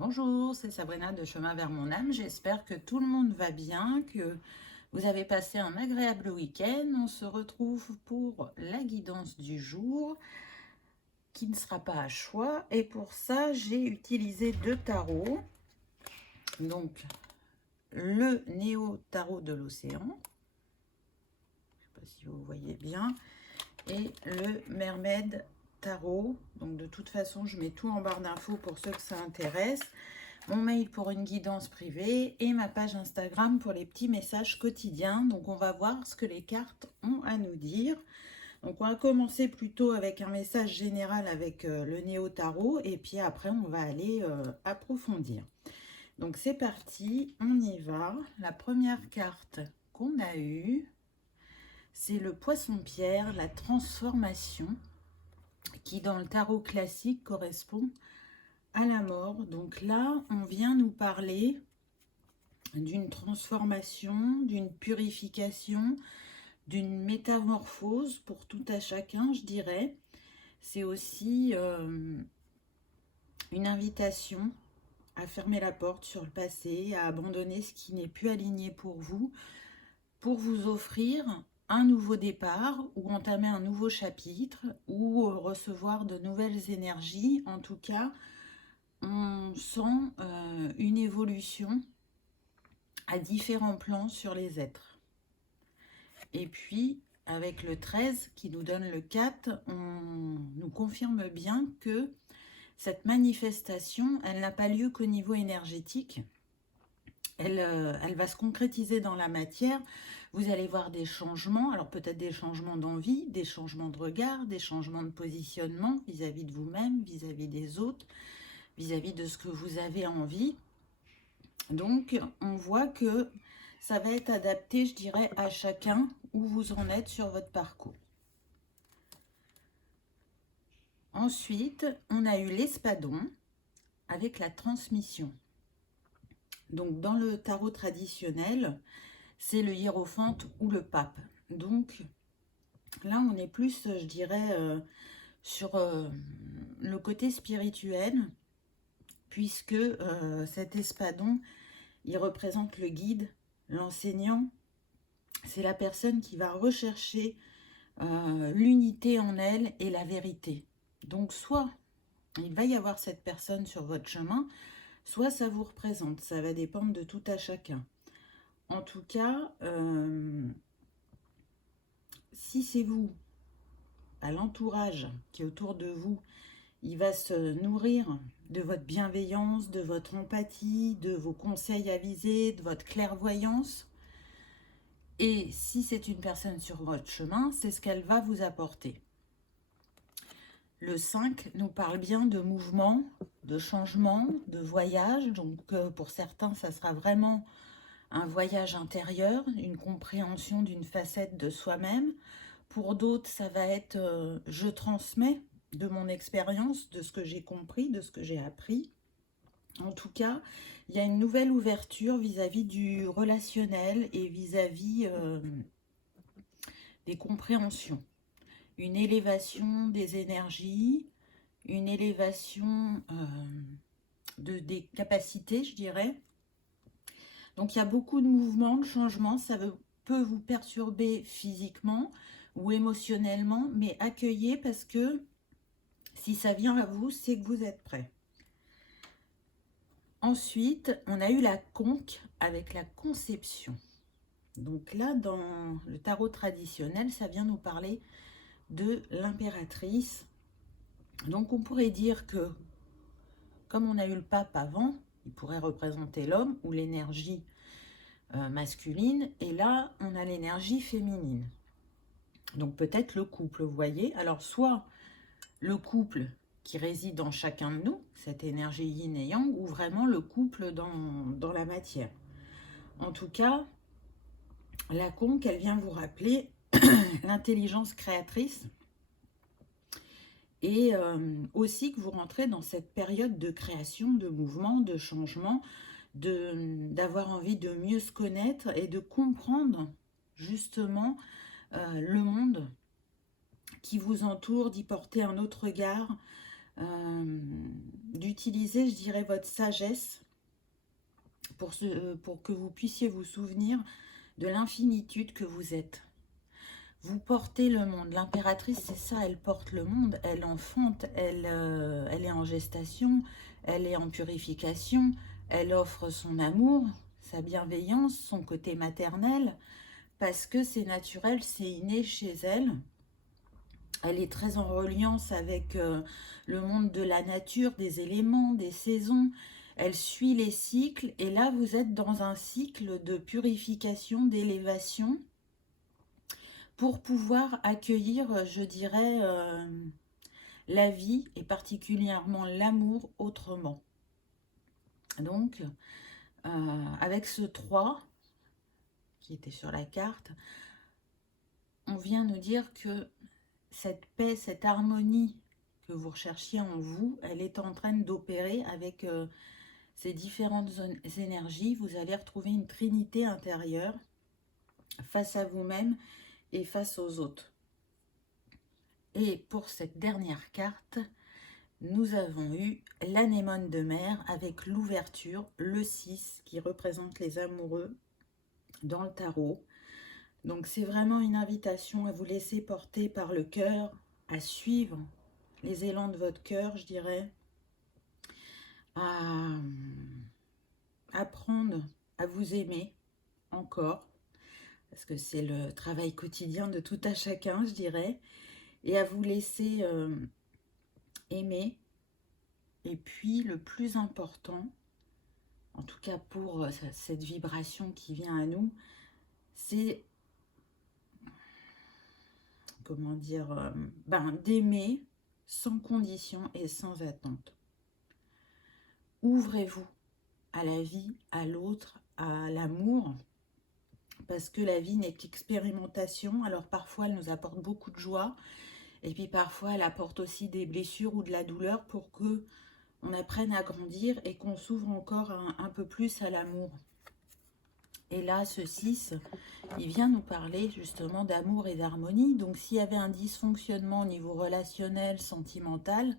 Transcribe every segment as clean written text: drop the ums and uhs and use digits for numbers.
Bonjour, c'est Sabrina de Chemin vers mon âme. J'espère que tout le monde va bien, que vous avez passé un agréable week-end. On se retrouve pour la guidance du jour qui ne sera pas à choix. Et pour ça, j'ai utilisé deux tarots. Donc, le Néo Tarot de l'Océan. Je ne sais pas si vous voyez bien. Et le Mermaid Tarot. Donc, de toute façon, je mets tout en barre d'infos pour ceux que ça intéresse. Mon mail pour une guidance privée et ma page Instagram pour les petits messages quotidiens. Donc on va voir ce que les cartes ont à nous dire. Donc on va commencer plutôt avec un message général avec le Néo Tarot et puis après on va aller approfondir. Donc c'est parti, on y va. La première carte qu'on a eue, c'est le Poisson-Pierre, la transformation, qui dans le tarot classique correspond à la mort. Donc là, on vient nous parler d'une transformation, d'une purification, d'une métamorphose pour tout à chacun, je dirais. C'est aussi une invitation à fermer la porte sur le passé, à abandonner ce qui n'est plus aligné pour vous offrir un nouveau départ ou entamer un nouveau chapitre ou recevoir de nouvelles énergies. En tout cas, on sent une évolution à différents plans sur les êtres. Et puis, avec le 13 qui nous donne le 4, on nous confirme bien que cette manifestation, elle n'a pas lieu qu'au niveau énergétique. Elle va se concrétiser dans la matière. Vous allez voir des changements, alors peut-être des changements d'envie, des changements de regard, des changements de positionnement vis-à-vis de vous-même, vis-à-vis des autres, vis-à-vis de ce que vous avez envie. Donc, on voit que ça va être adapté, je dirais, à chacun où vous en êtes sur votre parcours. Ensuite, on a eu l'espadon avec la transmission. Donc, dans le tarot traditionnel, c'est le hiérophante ou le pape. Donc, là, on est plus, je dirais, sur le côté spirituel, puisque cet espadon, il représente le guide, l'enseignant. C'est la personne qui va rechercher l'unité en elle et la vérité. Donc, soit il va y avoir cette personne sur votre chemin, soit ça vous représente. Ça va dépendre de tout à chacun. En tout cas, si c'est vous, à l'entourage qui est autour de vous, il va se nourrir de votre bienveillance, de votre empathie, de vos conseils avisés, de votre clairvoyance. Et si c'est une personne sur votre chemin, c'est ce qu'elle va vous apporter. Le 5 nous parle bien de mouvement, de changement, de voyage. Donc pour certains, ça sera vraiment un voyage intérieur, une compréhension d'une facette de soi-même. Pour d'autres, ça va être je transmets de mon expérience, de ce que j'ai compris, de ce que j'ai appris. En tout cas, il y a une nouvelle ouverture vis-à-vis du relationnel et vis-à-vis des compréhensions. Une élévation des énergies, une élévation des capacités, je dirais. Donc, il y a beaucoup de mouvements, de changements. Ça peut vous perturber physiquement ou émotionnellement, mais accueillez parce que si ça vient à vous, c'est que vous êtes prêt. Ensuite, on a eu la conque avec la conception. Donc là, dans le tarot traditionnel, ça vient nous parler de l'impératrice. Donc on pourrait dire que, comme on a eu le pape avant, il pourrait représenter l'homme ou l'énergie masculine, et là, on a l'énergie féminine. Donc peut-être le couple, vous voyez. Alors soit le couple qui réside dans chacun de nous, cette énergie yin et yang, ou vraiment le couple dans la matière. En tout cas, la conque, elle vient vous rappeler l'intelligence créatrice et aussi que vous rentrez dans cette période de création, de mouvement, de changement, d'avoir envie de mieux se connaître et de comprendre justement le monde qui vous entoure, d'y porter un autre regard, d'utiliser, je dirais, votre sagesse pour que vous puissiez vous souvenir de l'infinitude que vous êtes. Vous portez le monde. L'impératrice, c'est ça, elle porte le monde, elle enfante, elle est en gestation, elle est en purification, elle offre son amour, sa bienveillance, son côté maternel, parce que c'est naturel, c'est inné chez elle. Elle est très en reliance avec le monde de la nature, des éléments, des saisons. Elle suit les cycles, et là, vous êtes dans un cycle de purification, d'élévation, pour pouvoir accueillir, je dirais, la vie et particulièrement l'amour autrement. Donc, avec ce 3 qui était sur la carte, on vient nous dire que cette paix, cette harmonie que vous recherchiez en vous, elle est en train d'opérer avec ces différentes énergies. Vous allez retrouver une trinité intérieure face à vous-même et face aux autres. Et pour cette dernière carte, nous avons eu l'anémone de mer avec l'ouverture, le 6, qui représente les amoureux dans le tarot. Donc c'est vraiment une invitation à vous laisser porter par le cœur, à suivre les élans de votre cœur, je dirais, à apprendre à vous aimer encore, parce que c'est le travail quotidien de tout à chacun, je dirais, et à vous laisser aimer. Et puis le plus important, en tout cas pour cette vibration qui vient à nous, c'est, comment dire, d'aimer sans condition et sans attente. Ouvrez-vous à la vie, à l'autre, à l'amour, parce que la vie n'est qu'expérimentation. Alors parfois elle nous apporte beaucoup de joie, et puis parfois elle apporte aussi des blessures ou de la douleur pour que on apprenne à grandir et qu'on s'ouvre encore un peu plus à l'amour. Et là, ce 6, il vient nous parler justement d'amour et d'harmonie. Donc s'il y avait un dysfonctionnement au niveau relationnel, sentimental,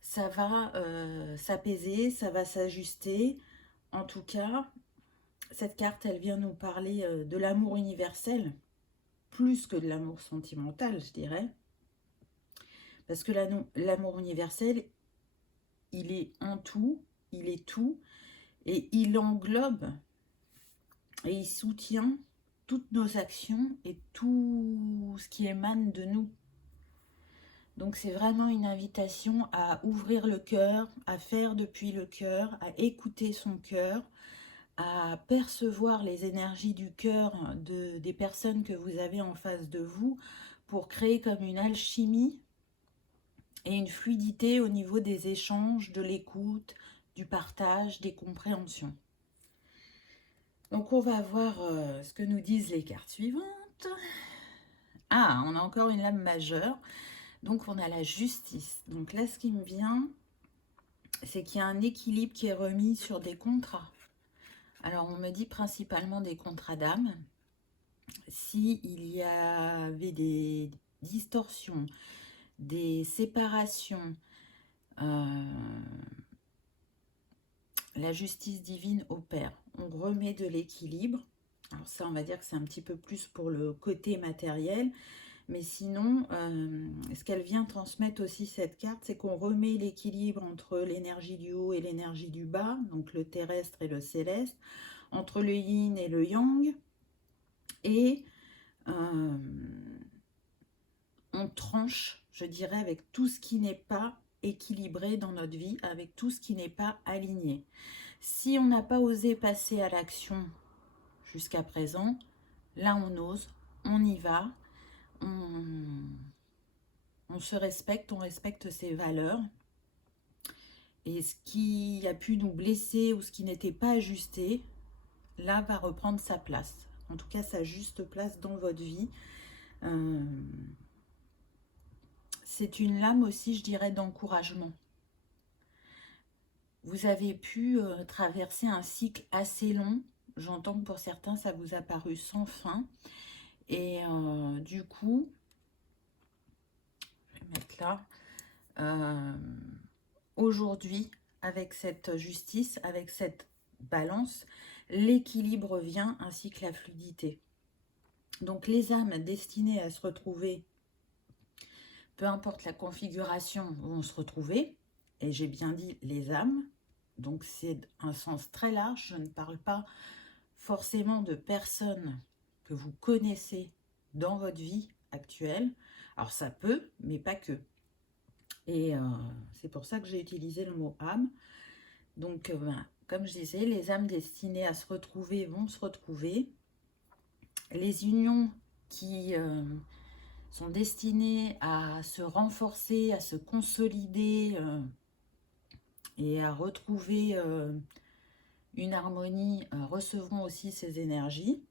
ça va s'apaiser, ça va s'ajuster. En tout cas, cette carte, elle vient nous parler de l'amour universel, plus que de l'amour sentimental, je dirais. Parce que l'amour universel, il est en tout, il est tout, et il englobe et il soutient toutes nos actions et tout ce qui émane de nous. Donc c'est vraiment une invitation à ouvrir le cœur, à faire depuis le cœur, à écouter son cœur, à percevoir les énergies du cœur des personnes que vous avez en face de vous pour créer comme une alchimie et une fluidité au niveau des échanges, de l'écoute, du partage, des compréhensions. Donc on va voir ce que nous disent les cartes suivantes. Ah, on a encore une lame majeure. Donc on a la justice. Donc là, ce qui me vient, c'est qu'il y a un équilibre qui est remis sur des contrats. Alors on me dit principalement des contrats d'âme. S'il y avait des distorsions, des séparations, la justice divine opère. On remet de l'équilibre. Alors ça, on va dire que c'est un petit peu plus pour le côté matériel. Mais sinon, ce qu'elle vient transmettre aussi, cette carte, c'est qu'on remet l'équilibre entre l'énergie du haut et l'énergie du bas, donc le terrestre et le céleste, entre le yin et le yang. Et on tranche, je dirais, avec tout ce qui n'est pas équilibré dans notre vie, avec tout ce qui n'est pas aligné. Si on n'a pas osé passer à l'action jusqu'à présent, là on ose, on y va, on se respecte, on respecte ses valeurs. Et ce qui a pu nous blesser ou ce qui n'était pas ajusté, là va reprendre sa place. En tout cas, sa juste place dans votre vie. C'est une lame aussi, je dirais, d'encouragement. Vous avez pu traverser un cycle assez long. J'entends que pour certains, ça vous a paru sans fin. Et du coup, je vais mettre là, Aujourd'hui, avec cette justice, avec cette balance, l'équilibre vient ainsi que la fluidité. Donc les âmes destinées à se retrouver, peu importe la configuration, vont se retrouver. Et j'ai bien dit les âmes. Donc c'est un sens très large. Je ne parle pas forcément de personnes que vous connaissez dans votre vie actuelle. Alors ça peut, mais pas que. Et c'est pour ça que j'ai utilisé le mot âme. Donc, comme je disais, les âmes destinées à se retrouver vont se retrouver. Les unions qui sont destinées à se renforcer, à se consolider et à retrouver une harmonie, recevront aussi ces énergies.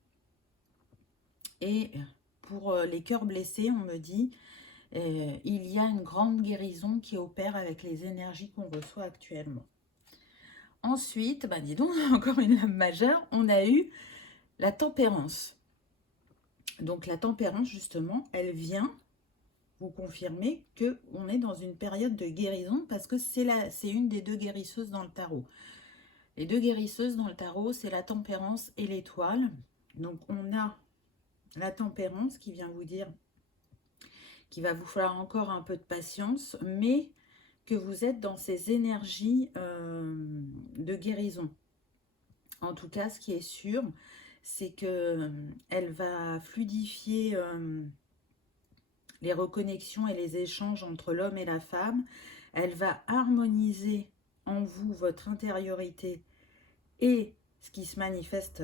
Et pour les cœurs blessés, on me dit, il y a une grande guérison qui opère avec les énergies qu'on reçoit actuellement. Ensuite, dis donc, encore une lame majeure, on a eu la tempérance. Donc la tempérance, justement, elle vient vous confirmer qu'on est dans une période de guérison parce que c'est une des deux guérisseuses dans le tarot. Les deux guérisseuses dans le tarot, c'est la tempérance et l'étoile. Donc on a la tempérance qui vient vous dire qu'il va vous falloir encore un peu de patience, mais que vous êtes dans ces énergies de guérison. En tout cas, ce qui est sûr, c'est qu'elle va fluidifier les reconnexions et les échanges entre l'homme et la femme. Elle va harmoniser en vous votre intériorité et ce qui se manifeste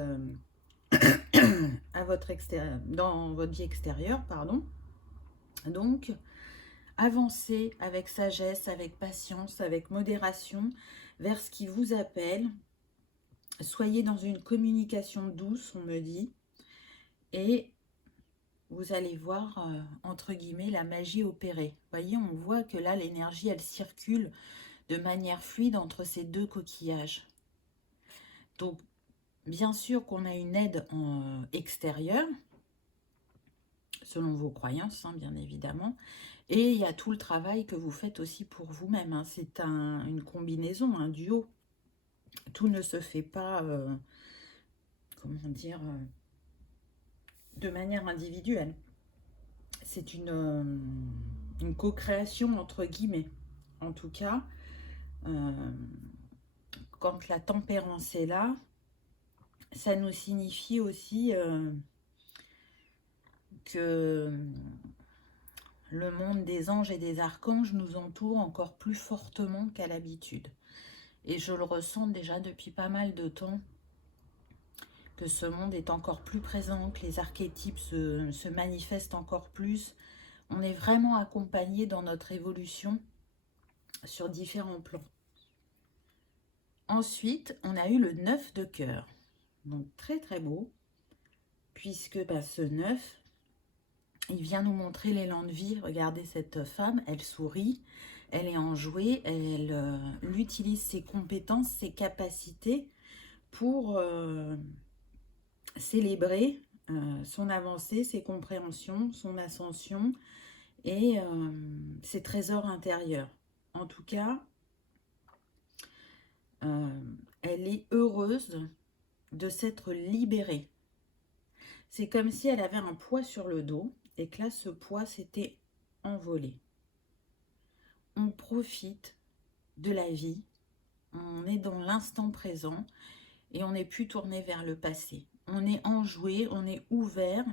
à votre dans votre vie extérieure, pardon. Donc, avancez avec sagesse, avec patience, avec modération vers ce qui vous appelle. Soyez dans une communication douce, on me dit, et vous allez voir, entre guillemets, la magie opérer. Vous voyez, on voit que là, l'énergie, elle circule de manière fluide entre ces deux coquillages. Donc, bien sûr qu'on a une aide extérieure, selon vos croyances, hein, bien évidemment. Et il y a tout le travail que vous faites aussi pour vous-même. Hein. C'est une combinaison, un duo. Tout ne se fait pas, comment dire, de manière individuelle. C'est une co-création entre guillemets. En tout cas, quand la tempérance est là, ça nous signifie aussi que le monde des anges et des archanges nous entoure encore plus fortement qu'à l'habitude. Et je le ressens déjà depuis pas mal de temps, que ce monde est encore plus présent, que les archétypes se manifestent encore plus. On est vraiment accompagné dans notre évolution sur différents plans. Ensuite, on a eu le 9 de cœur. Donc très très beau, puisque ce 9, il vient nous montrer l'élan de vie. Regardez cette femme, elle sourit, elle est enjouée, elle utilise ses compétences, ses capacités pour célébrer son avancée, ses compréhensions, son ascension et ses trésors intérieurs. En tout cas, elle est heureuse de s'être libérée. C'est comme si elle avait un poids sur le dos et que là, ce poids s'était envolé. On profite de la vie, on est dans l'instant présent et on n'est plus tourné vers le passé. On est enjoué, on est ouvert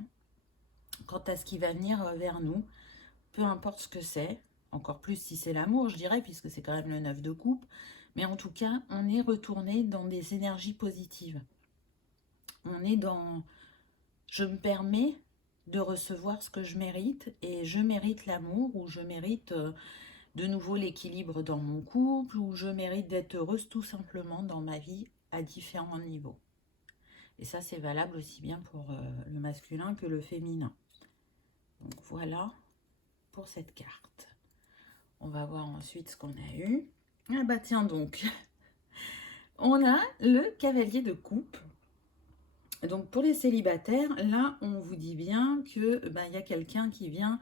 quant à ce qui va venir vers nous, peu importe ce que c'est, encore plus si c'est l'amour, je dirais, puisque c'est quand même le 9 de coupe, mais en tout cas, on est retourné dans des énergies positives. On est dans... Je me permets de recevoir ce que je mérite, et je mérite l'amour, ou je mérite de nouveau l'équilibre dans mon couple, ou je mérite d'être heureuse tout simplement dans ma vie à différents niveaux. Et ça, c'est valable aussi bien pour le masculin que le féminin. Donc voilà pour cette carte. On va voir ensuite ce qu'on a eu. Ah bah tiens donc, on a le cavalier de coupe. Donc pour les célibataires, là on vous dit bien que y a quelqu'un qui vient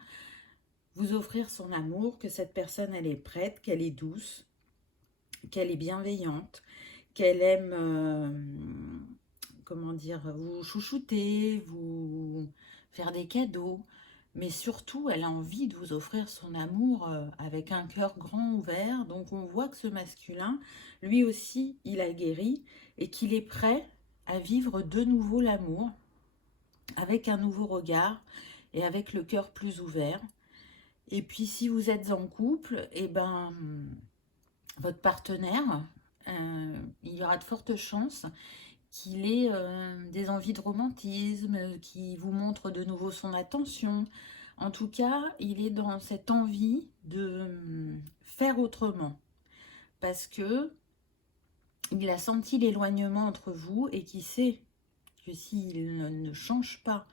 vous offrir son amour, que cette personne, elle est prête, qu'elle est douce, qu'elle est bienveillante, qu'elle aime, comment dire, vous chouchouter, vous faire des cadeaux, mais surtout, elle a envie de vous offrir son amour avec un cœur grand ouvert. Donc, on voit que ce masculin, lui aussi, il a guéri et qu'il est prêt à vivre de nouveau l'amour avec un nouveau regard et avec le cœur plus ouvert. Et puis, si vous êtes en couple, eh ben, votre partenaire, il y aura de fortes chances qu'il ait des envies de romantisme, qui vous montre de nouveau son attention. En tout cas, il est dans cette envie de faire autrement. Parce que il a senti l'éloignement entre vous et qui sait que s'il ne change pas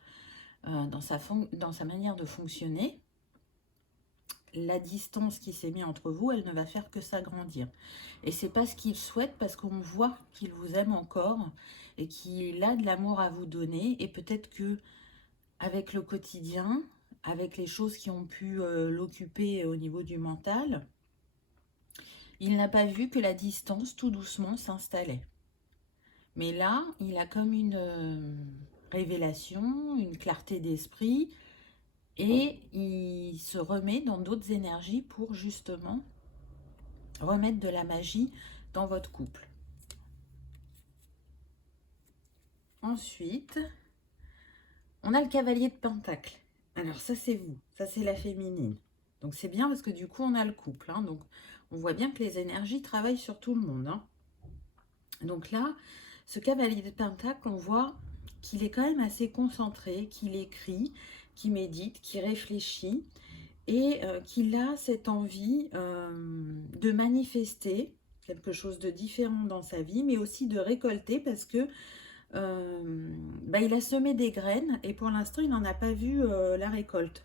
dans sa manière de fonctionner, la distance qui s'est mise entre vous, elle ne va faire que s'agrandir. Et c'est pas ce qu'il souhaite parce qu'on voit qu'il vous aime encore et qu'il a de l'amour à vous donner. Et peut-être que avec le quotidien, avec les choses qui ont pu l'occuper au niveau du mental, il n'a pas vu que la distance tout doucement s'installait. Mais là, il a comme une révélation, une clarté d'esprit, et il se remet dans d'autres énergies pour justement remettre de la magie dans votre couple. Ensuite, on a le cavalier de Pentacle. Alors ça c'est vous, ça c'est la féminine. Donc c'est bien parce que du coup on a le couple. Hein. Donc on voit bien que les énergies travaillent sur tout le monde. Hein. Donc là, ce cavalier de Pentacle, on voit qu'il est quand même assez concentré, qu'il écrit, qu'il médite, qu'il réfléchit et qu'il a cette envie de manifester quelque chose de différent dans sa vie, mais aussi de récolter parce que il a semé des graines et pour l'instant il n'en a pas vu la récolte.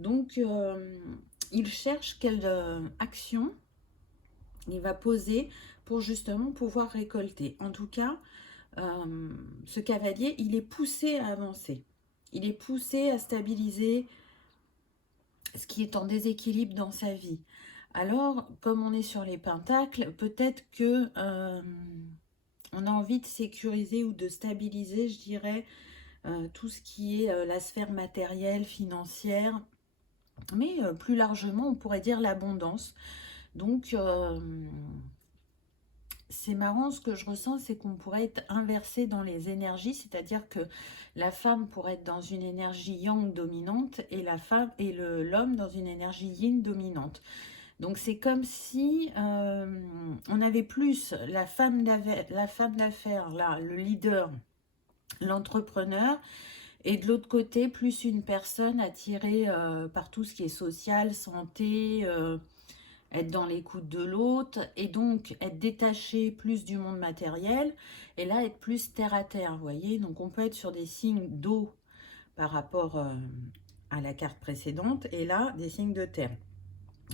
Donc il cherche quelle action il va poser pour justement pouvoir récolter. En tout cas, ce cavalier, il est poussé à avancer. Il est poussé à stabiliser ce qui est en déséquilibre dans sa vie. Alors, comme on est sur les pentacles, peut-être que on a envie de sécuriser ou de stabiliser, je dirais, tout ce qui est la sphère matérielle, financière, mais plus largement, on pourrait dire l'abondance. Donc, c'est marrant, ce que je ressens, c'est qu'on pourrait être inversé dans les énergies, c'est-à-dire que la femme pourrait être dans une énergie yang dominante et la femme et l'homme dans une énergie yin dominante. Donc c'est comme si on avait plus la femme d'affaires, là, le leader, l'entrepreneur, et de l'autre côté, plus une personne attirée par tout ce qui est social, santé, être dans l'écoute de l'autre, et donc être détaché plus du monde matériel, et là être plus terre à terre, vous voyez. Donc on peut être sur des signes d'eau par rapport à la carte précédente, et là des signes de terre.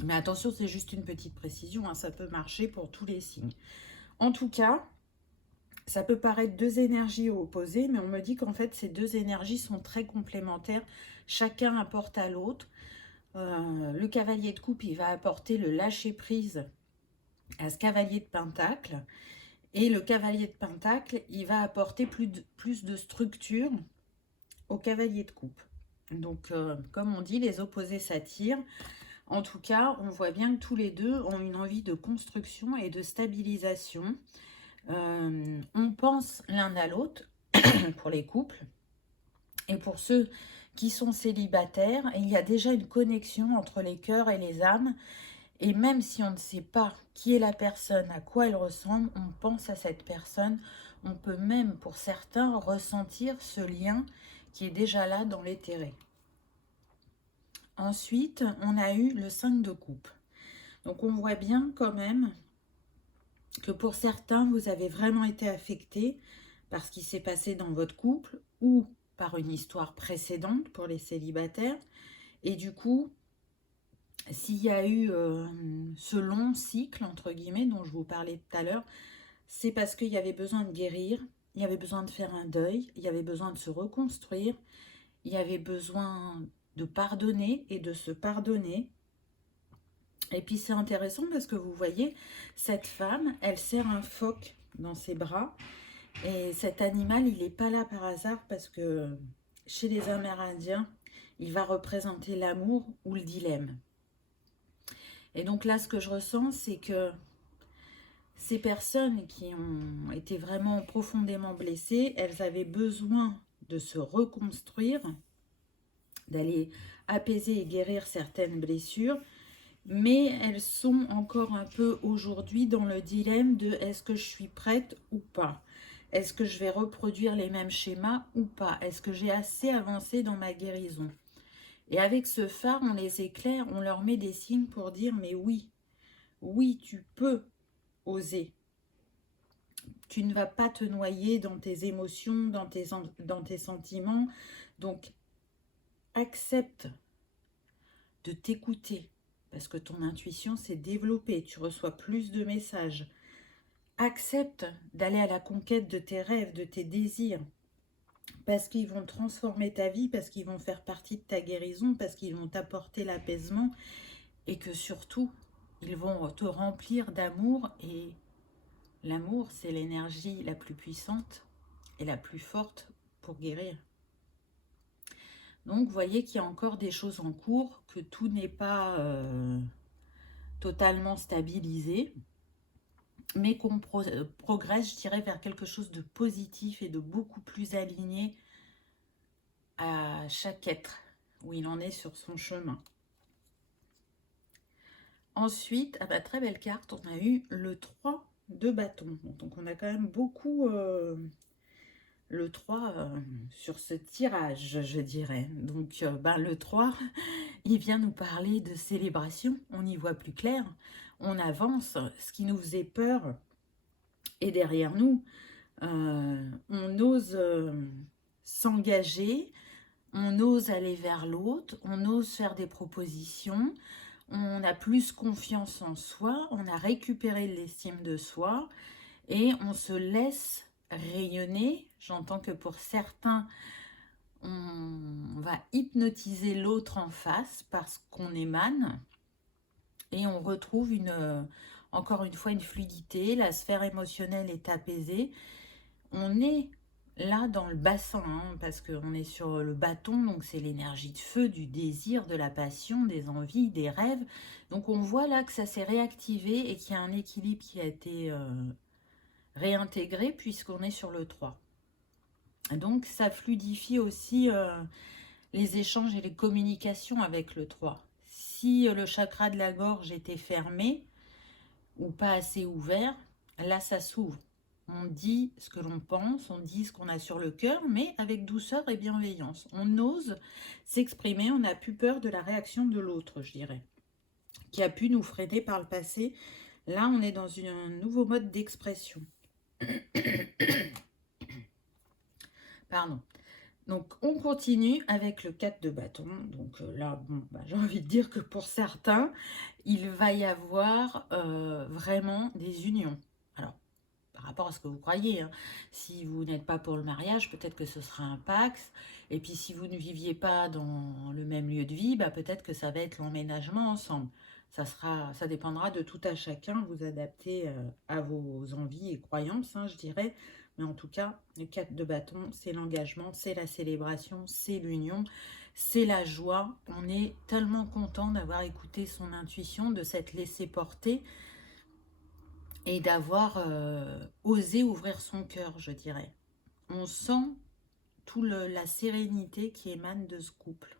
Mais attention, c'est juste une petite précision, hein, ça peut marcher pour tous les signes. En tout cas, ça peut paraître deux énergies opposées, mais on me dit qu'en fait, ces deux énergies sont très complémentaires. Chacun apporte à l'autre. Le cavalier de coupe, il va apporter le lâcher-prise à ce cavalier de pentacle. Et le cavalier de pentacle, il va apporter plus de structure au cavalier de coupe. Donc, comme on dit, les opposés s'attirent. En tout cas, on voit bien que tous les deux ont une envie de construction et de stabilisation. On pense l'un à l'autre pour les couples. Et pour ceux qui sont célibataires, il y a déjà une connexion entre les cœurs et les âmes. Et même si on ne sait pas qui est la personne, à quoi elle ressemble, on pense à cette personne. On peut même, pour certains, ressentir ce lien qui est déjà là dans l'éthéré. Ensuite, on a eu le 5 de coupe. Donc, on voit bien quand même que pour certains, vous avez vraiment été affecté par ce qui s'est passé dans votre couple ou par une histoire précédente pour les célibataires. Et du coup, s'il y a eu ce long cycle, entre guillemets, dont je vous parlais tout à l'heure, c'est parce qu'il y avait besoin de guérir, il y avait besoin de faire un deuil, il y avait besoin de se reconstruire, il y avait besoin de pardonner et de se pardonner. Et puis c'est intéressant parce que vous voyez, cette femme, elle serre un phoque dans ses bras. Et cet animal, il n'est pas là par hasard parce que chez les Amérindiens, il va représenter l'amour ou le dilemme. Et donc là, ce que je ressens, c'est que ces personnes qui ont été vraiment profondément blessées, elles avaient besoin de se reconstruire, d'aller apaiser et guérir certaines blessures, mais elles sont encore un peu aujourd'hui dans le dilemme de est-ce que je suis prête ou pas? Est-ce que je vais reproduire les mêmes schémas ou pas? Est-ce que j'ai assez avancé dans ma guérison? Et avec ce phare, on les éclaire, on leur met des signes pour dire mais oui, oui, tu peux oser. Tu ne vas pas te noyer dans tes émotions, dans tes sentiments. Donc, accepte de t'écouter parce que ton intuition s'est développée. Tu reçois plus de messages. Accepte d'aller à la conquête de tes rêves, de tes désirs, parce qu'ils vont transformer ta vie, parce qu'ils vont faire partie de ta guérison, parce qu'ils vont t'apporter l'apaisement et que surtout, ils vont te remplir d'amour. Et l'amour, c'est l'énergie la plus puissante et la plus forte pour guérir. Donc, vous voyez qu'il y a encore des choses en cours, que tout n'est pas totalement stabilisé, mais qu'on progresse, je dirais, vers quelque chose de positif et de beaucoup plus aligné à chaque être, où il en est sur son chemin. Ensuite, à ma très belle carte, on a eu le 3 de bâton. Donc, on a quand même beaucoup le 3 sur ce tirage, je dirais. Donc, le 3, il vient nous parler de célébration. On y voit plus clair. On avance. Ce qui nous faisait peur est derrière nous. On ose s'engager. On ose aller vers l'autre. On ose faire des propositions. On a plus confiance en soi. On a récupéré l'estime de soi. Et on se laisse rayonner. J'entends que pour certains, on va hypnotiser l'autre en face parce qu'on émane et on retrouve encore une fois une fluidité, la sphère émotionnelle est apaisée. On est là dans le bassin, parce qu'on est sur le bâton, donc c'est l'énergie de feu, du désir, de la passion, des envies, des rêves. Donc on voit là que ça s'est réactivé et qu'il y a un équilibre qui a été réintégré puisqu'on est sur le 3. Donc ça fluidifie aussi les échanges et les communications avec le 3. Si le chakra de la gorge était fermé ou pas assez ouvert, là ça s'ouvre. On dit ce que l'on pense, on dit ce qu'on a sur le cœur, mais avec douceur et bienveillance. On ose s'exprimer, on n'a plus peur de la réaction de l'autre, je dirais, qui a pu nous freiner par le passé. Là, on est dans un nouveau mode d'expression. Pardon. Donc, on continue avec le 4 de bâton. Donc là, j'ai envie de dire que pour certains, il va y avoir vraiment des unions. Alors, par rapport à ce que vous croyez, si vous n'êtes pas pour le mariage, peut-être que ce sera un pax. Et puis, si vous ne viviez pas dans le même lieu de vie, peut-être que ça va être l'emménagement ensemble. Ça dépendra de tout à chacun, vous adapter à vos envies et croyances, je dirais. Mais en tout cas, le 4 de bâton, c'est l'engagement, c'est la célébration, c'est l'union, c'est la joie. On est tellement content d'avoir écouté son intuition, de s'être laissé porter et d'avoir osé ouvrir son cœur, je dirais. On sent toute la sérénité qui émane de ce couple.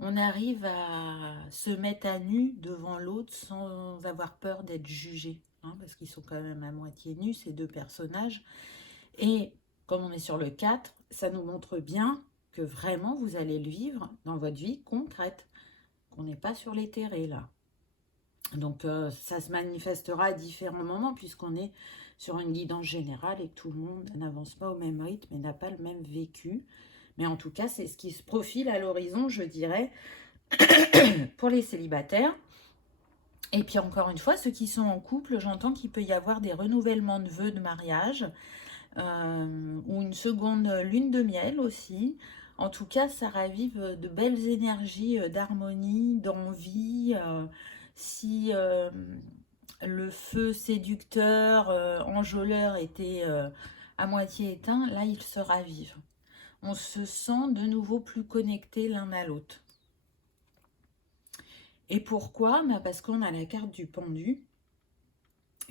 On arrive à se mettre à nu devant l'autre sans avoir peur d'être jugé. Parce qu'ils sont quand même à moitié nus, ces deux personnages. Et comme on est sur le 4, ça nous montre bien que vraiment vous allez le vivre dans votre vie concrète, qu'on n'est pas sur l'éthéré là. Donc ça se manifestera à différents moments puisqu'on est sur une guidance générale et que tout le monde n'avance pas au même rythme et n'a pas le même vécu. Mais en tout cas, c'est ce qui se profile à l'horizon, je dirais, pour les célibataires. Et puis encore une fois, ceux qui sont en couple, j'entends qu'il peut y avoir des renouvellements de vœux de mariage ou une seconde lune de miel aussi, En tout cas, ça ravive de belles énergies d'harmonie, d'envie. Si le feu séducteur, enjôleur était à moitié éteint, là, il se ravive. On se sent de nouveau plus connectés l'un à l'autre. Et pourquoi? Parce qu'on a la carte du pendu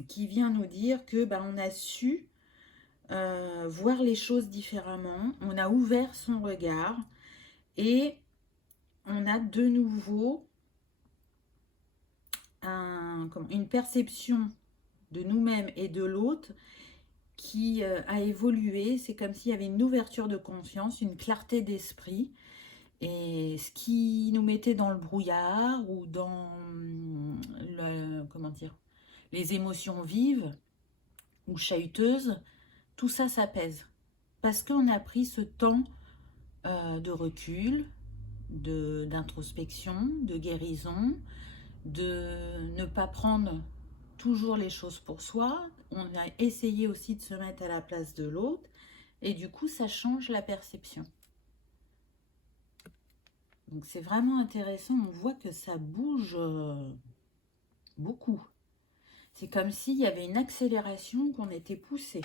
qui vient nous dire que on a su voir les choses différemment, on a ouvert son regard et on a de nouveau une perception de nous-mêmes et de l'autre qui a évolué. C'est comme s'il y avait une ouverture de conscience, une clarté d'esprit. Et ce qui nous mettait dans le brouillard ou dans comment dire, les émotions vives ou chahuteuses, tout ça s'apaise. Parce qu'on a pris ce temps de recul, d'introspection, de guérison, de ne pas prendre toujours les choses pour soi. On a essayé aussi de se mettre à la place de l'autre. Et du coup, ça change la perception. Donc c'est vraiment intéressant. On voit que ça bouge beaucoup. C'est comme s'il y avait une accélération, qu'on était poussé.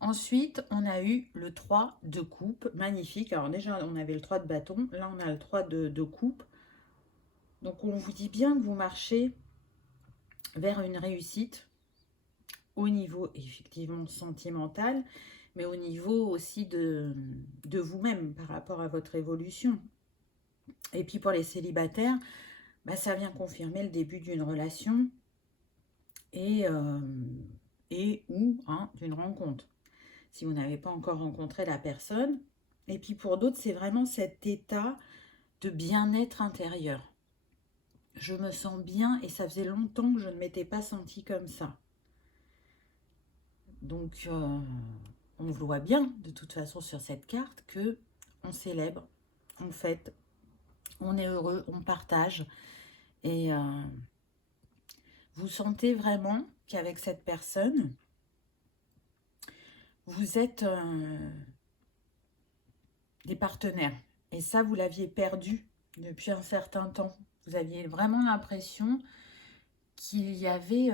Ensuite, on a eu le 3 de coupe, magnifique. Alors déjà, on avait le 3 de bâton. Là, on a le 3 de coupe. Donc, on vous dit bien que vous marchez vers une réussite au niveau, effectivement, sentimental, mais au niveau aussi de vous-même par rapport à votre évolution. Et puis, pour les célibataires, ça vient confirmer le début d'une relation et ou d'une rencontre. Si vous n'avez pas encore rencontré la personne. Et puis pour d'autres, c'est vraiment cet état de bien-être intérieur. Je me sens bien et ça faisait longtemps que je ne m'étais pas sentie comme ça. Donc, on voit bien de toute façon sur cette carte que on célèbre, on fête, on est heureux, on partage. Et vous sentez vraiment qu'avec cette personne, vous êtes des partenaires. Et ça, vous l'aviez perdu depuis un certain temps. Vous aviez vraiment l'impression qu'il y avait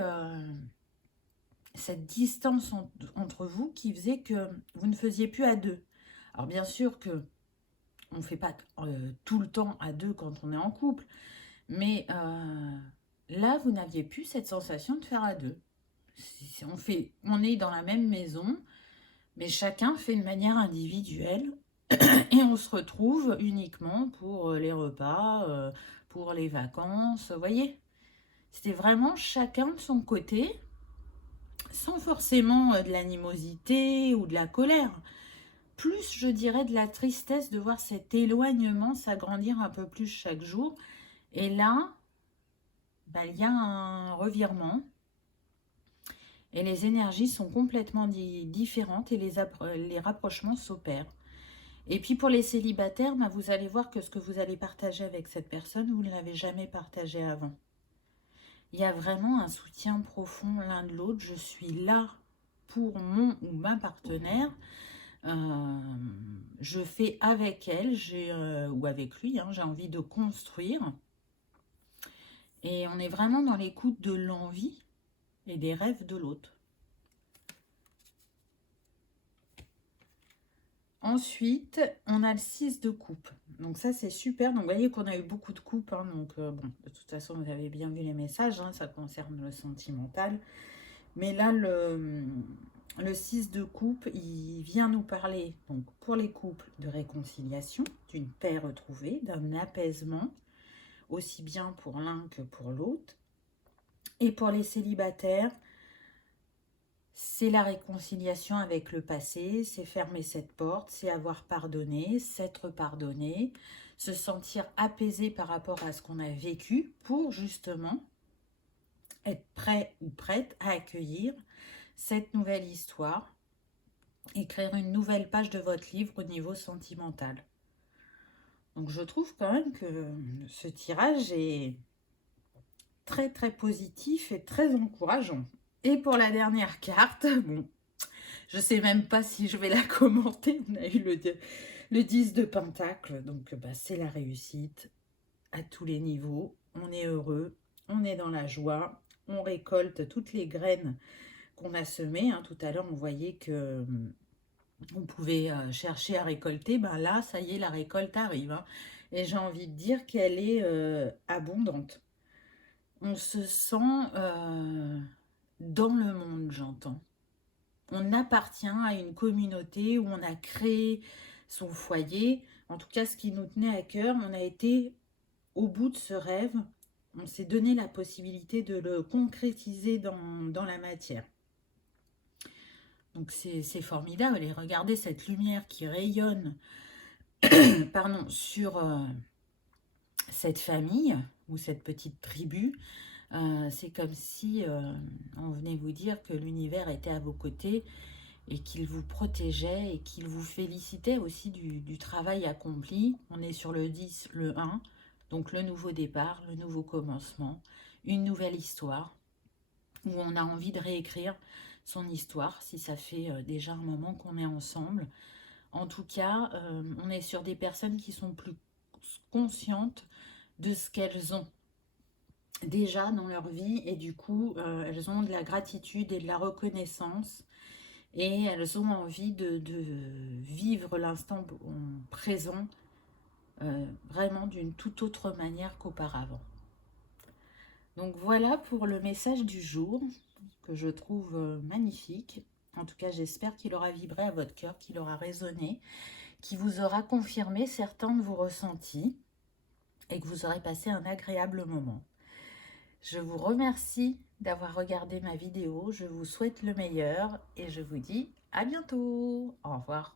cette distance entre vous qui faisait que vous ne faisiez plus à deux. Alors bien sûr que on ne fait pas tout le temps à deux quand on est en couple, mais là, vous n'aviez plus cette sensation de faire à deux. On est dans la même maison, mais chacun fait de manière individuelle et on se retrouve uniquement pour les repas, pour les vacances, vous voyez. C'était vraiment chacun de son côté, sans forcément de l'animosité ou de la colère. Plus, je dirais, de la tristesse de voir cet éloignement s'agrandir un peu plus chaque jour. Et là, il y a un revirement. Et les énergies sont complètement différentes et les rapprochements s'opèrent. Et puis pour les célibataires, vous allez voir que ce que vous allez partager avec cette personne, vous ne l'avez jamais partagé avant. Il y a vraiment un soutien profond l'un de l'autre. Je suis là pour mon ou ma partenaire. Je fais avec elle ou avec lui, j'ai envie de construire. Et on est vraiment dans l'écoute de l'envie et des rêves de l'autre. Ensuite, on a le 6 de coupe. Donc ça, c'est super. Donc, vous voyez qu'on a eu beaucoup de coupes. Donc, bon, de toute façon, vous avez bien vu les messages. Ça concerne le sentimental. Mais là, le 6 de coupe, il vient nous parler, donc pour les couples, de réconciliation, d'une paix retrouvée, d'un apaisement, aussi bien pour l'un que pour l'autre. Et pour les célibataires, c'est la réconciliation avec le passé, c'est fermer cette porte, c'est avoir pardonné, s'être pardonné, se sentir apaisé par rapport à ce qu'on a vécu pour justement être prêt ou prête à accueillir cette nouvelle histoire, écrire une nouvelle page de votre livre au niveau sentimental. Donc je trouve quand même que ce tirage est très très positif et très encourageant. Et pour la dernière carte, bon, Je sais même pas si je vais la commenter. On a eu le 10 de Pentacle, donc bah, c'est la réussite à tous les niveaux. On est heureux, on est dans la joie, on récolte toutes les graines qu'on a semées. Hein. Tout à l'heure, on voyait que on pouvait chercher à récolter. Ben là, ça y est, la récolte arrive. Hein. Et j'ai envie de dire qu'elle est abondante. On se sent dans le monde, j'entends. On appartient à une communauté où on a créé son foyer. En tout cas, ce qui nous tenait à cœur, on a été au bout de ce rêve. On s'est donné la possibilité de le concrétiser dans la matière. Donc c'est formidable. Et regardez cette lumière qui rayonne pardon, sur cette famille ou cette petite tribu. C'est comme si on venait vous dire que l'univers était à vos côtés et qu'il vous protégeait et qu'il vous félicitait aussi du travail accompli. On est sur le 10, le 1, donc le nouveau départ, le nouveau commencement, une nouvelle histoire où on a envie de réécrire son histoire si ça fait déjà un moment qu'on est ensemble. En tout cas, on est sur des personnes qui sont plus conscientes de ce qu'elles ont déjà dans leur vie et du coup, elles ont de la gratitude et de la reconnaissance et elles ont envie de vivre l'instant présent vraiment d'une toute autre manière qu'auparavant. Donc voilà pour le message du jour que je trouve magnifique. En tout cas, j'espère qu'il aura vibré à votre cœur, qu'il aura résonné, qu'il vous aura confirmé certains de vos ressentis et que vous aurez passé un agréable moment. Je vous remercie d'avoir regardé ma vidéo, je vous souhaite le meilleur et je vous dis à bientôt. Au revoir.